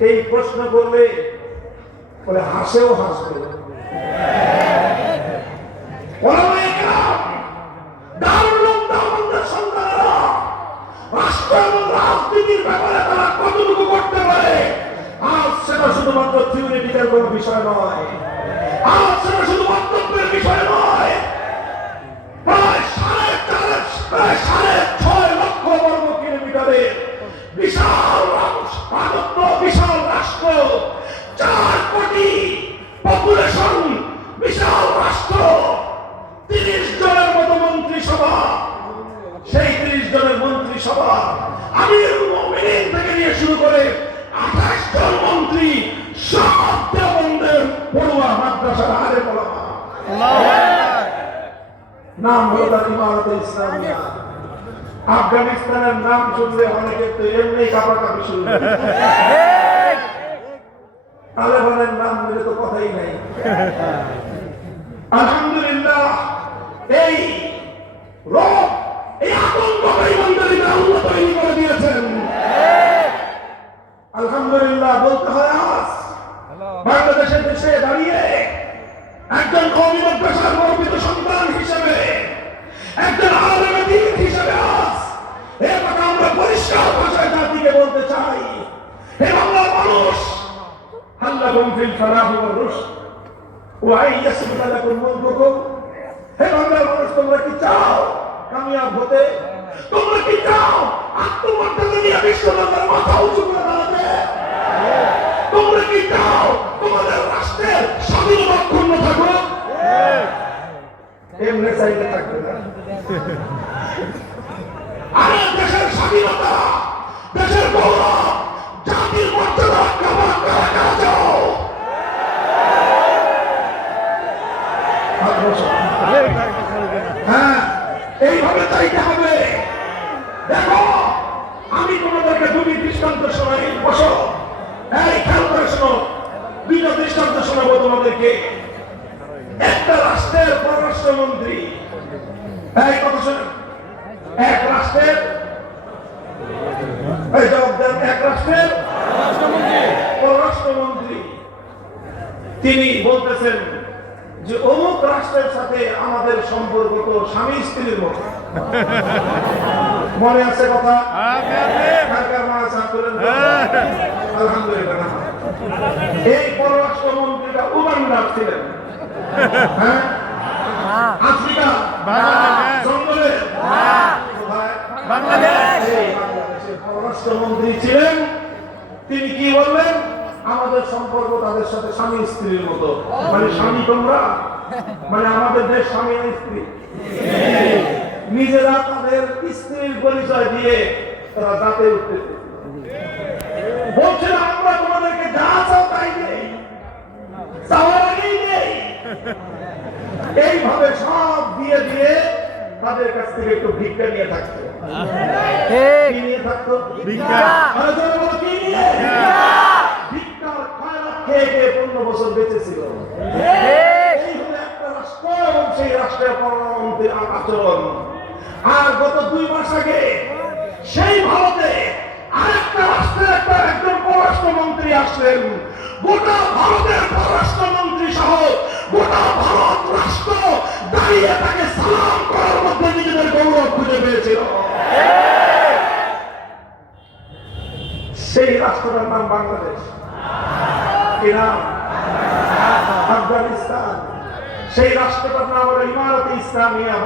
এই প্রশ্ন করলে বলে, হাসেও হাসবে রাষ্ট্র এবং করতে পারে সেটা শুধুমাত্র কোনো বিষয় নয়। আজ সেটা শুধু মন্তব্যের বিষয় নয়। আমির মোমিনিন থেকে নিয়ে শুরু করে আঠাশ মন্ত্রী সব দেবন্দের পড়ুয়া মাদ্রাসার আরে নাম হলো তার ইমারত ইসলামিয়া। আফগানিস্তানের নাম শুনলে অনেকে তো এমনি কাপাকাপি শুরু। তালেবানের নাম নিলে তো কথাই নাই। আলহামদুলিল্লাহ এই রব এই আতঙ্ক ইমানদারিকে আল্লাহ তৈরি করে দিয়েছেন আলহামদুলিল্লাহ বলতে হয় আজ বাংলাদেশের দেশে দাঁড়িয়ে একজন কৌমি মাদ্রাসার গর্বিত সন্তান হিসেবে, একজন হিসেবে এ কথা আমরা পরিষ্কার ভাষায় বলতে চাই। হে মানুষ মুলকুকুম হে মানুষ, তোমরা কি চাও কামিয়াব হতে? তোমরা কি চাও আত্মমর্যাদা নিয়ে বিশ্ববাজার মাথা উঁচু করে দাঁড়াতে? তোমরা কি চাও রাষ্ট্রের স্বাধীনতা ক্ষুণ্ণ থাকুক এমনি চাইতে থাকবে না। আরে দেশের স্বাধীনতা দেশের গৌরব জাতির মর্যাদা কামা কারা কারা চাও হ্যাঁ এইভাবে চাইতে হবে। দেখো আমি তোমাদেরকে দুটি দৃষ্টান্ত শোনাই। বসো। এই খেয়াল করে শোনো দুইটা দৃষ্টান্ত তোমাদেরকে একটা রাষ্ট্রের পররাষ্ট্রমন্ত্রী। এই কথা এক রাষ্ট্রের এক রাষ্ট্রের পররাষ্ট্রমন্ত্রী। তিনি বলতেছেন যে অমুক রাষ্ট্রের সাথে আমাদের সম্পর্ক তো স্বামী স্ত্রীর মতো। মনে আছে কথা? তোলেন তো? আলহামদুলিল্লাহ এই পররাষ্ট্রমন্ত্রীটা উগান্ডার হ্যাঁ? আফ্রিকা? জঙ্গলে? বাংলাদেশ। পররাষ্ট্রমন্ত্রী ছিলেন। তিনি কি বললেন? আমাদের সম্পর্ক তাদের সাথে স্বামী স্ত্রীর মতো। মানে স্বামী তোমরা? মানে আমাদের দেশ স্বামী আর স্ত্রী। নিজেরা তাদের স্ত্রীর পরিচয় দিয়ে তারা যাতে উঠতে বলছে এইভাবে সব দিয়ে দিয়ে তাদের কাছ থেকে একটু ভিক্ষা নিয়ে থাকতো। কি নিয়ে থাকতো? ভিক্ষা। আরে কি নিয়ে? ভিক্ষার খয়রাত খেয়ে খেয়ে পনেরো বছর বেঁচেছিল। এই হলো একটা রাষ্ট্র এবং সেই রাষ্ট্রের পররাষ্ট্রমন্ত্রীর আচরণ। আর গত দুই মাস আগে সেই ভারতে আরেকটা রাষ্ট্রের একটা একজন পররাষ্ট্রমন্ত্রী আসলেন। গোটা ভারতের পররাষ্ট্রমন্ত্রী গোটা ভারত রাষ্ট্র দাঁড়িয়ে তাকে সালাম করার মধ্যে নিজেদের গৌরব খুঁজে পেয়েছিল সেই রাষ্ট্রটার নাম বাংলাদেশ। নাম আফগানিস্তান। সেই রাষ্ট্রটার নাম হলো ইমারত ইসলামিয়া।